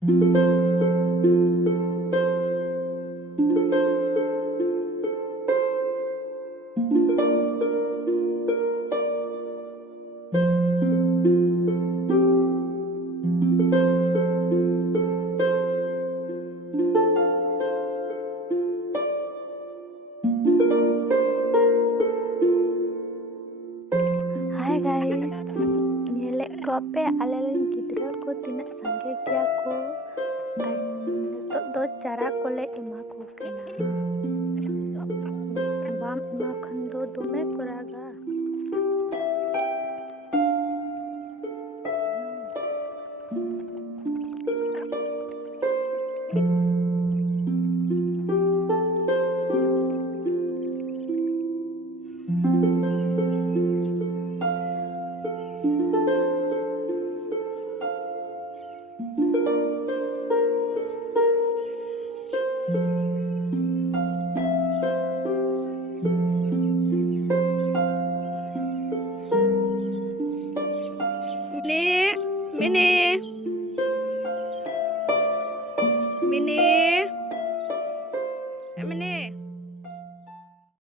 Hai guys, nyelek ko ape alelen gidra ko tinak sangge kia ko an nitok do cara ko le ema ko kena bam ema khan do dome ko raga Mini, Mini, Mini.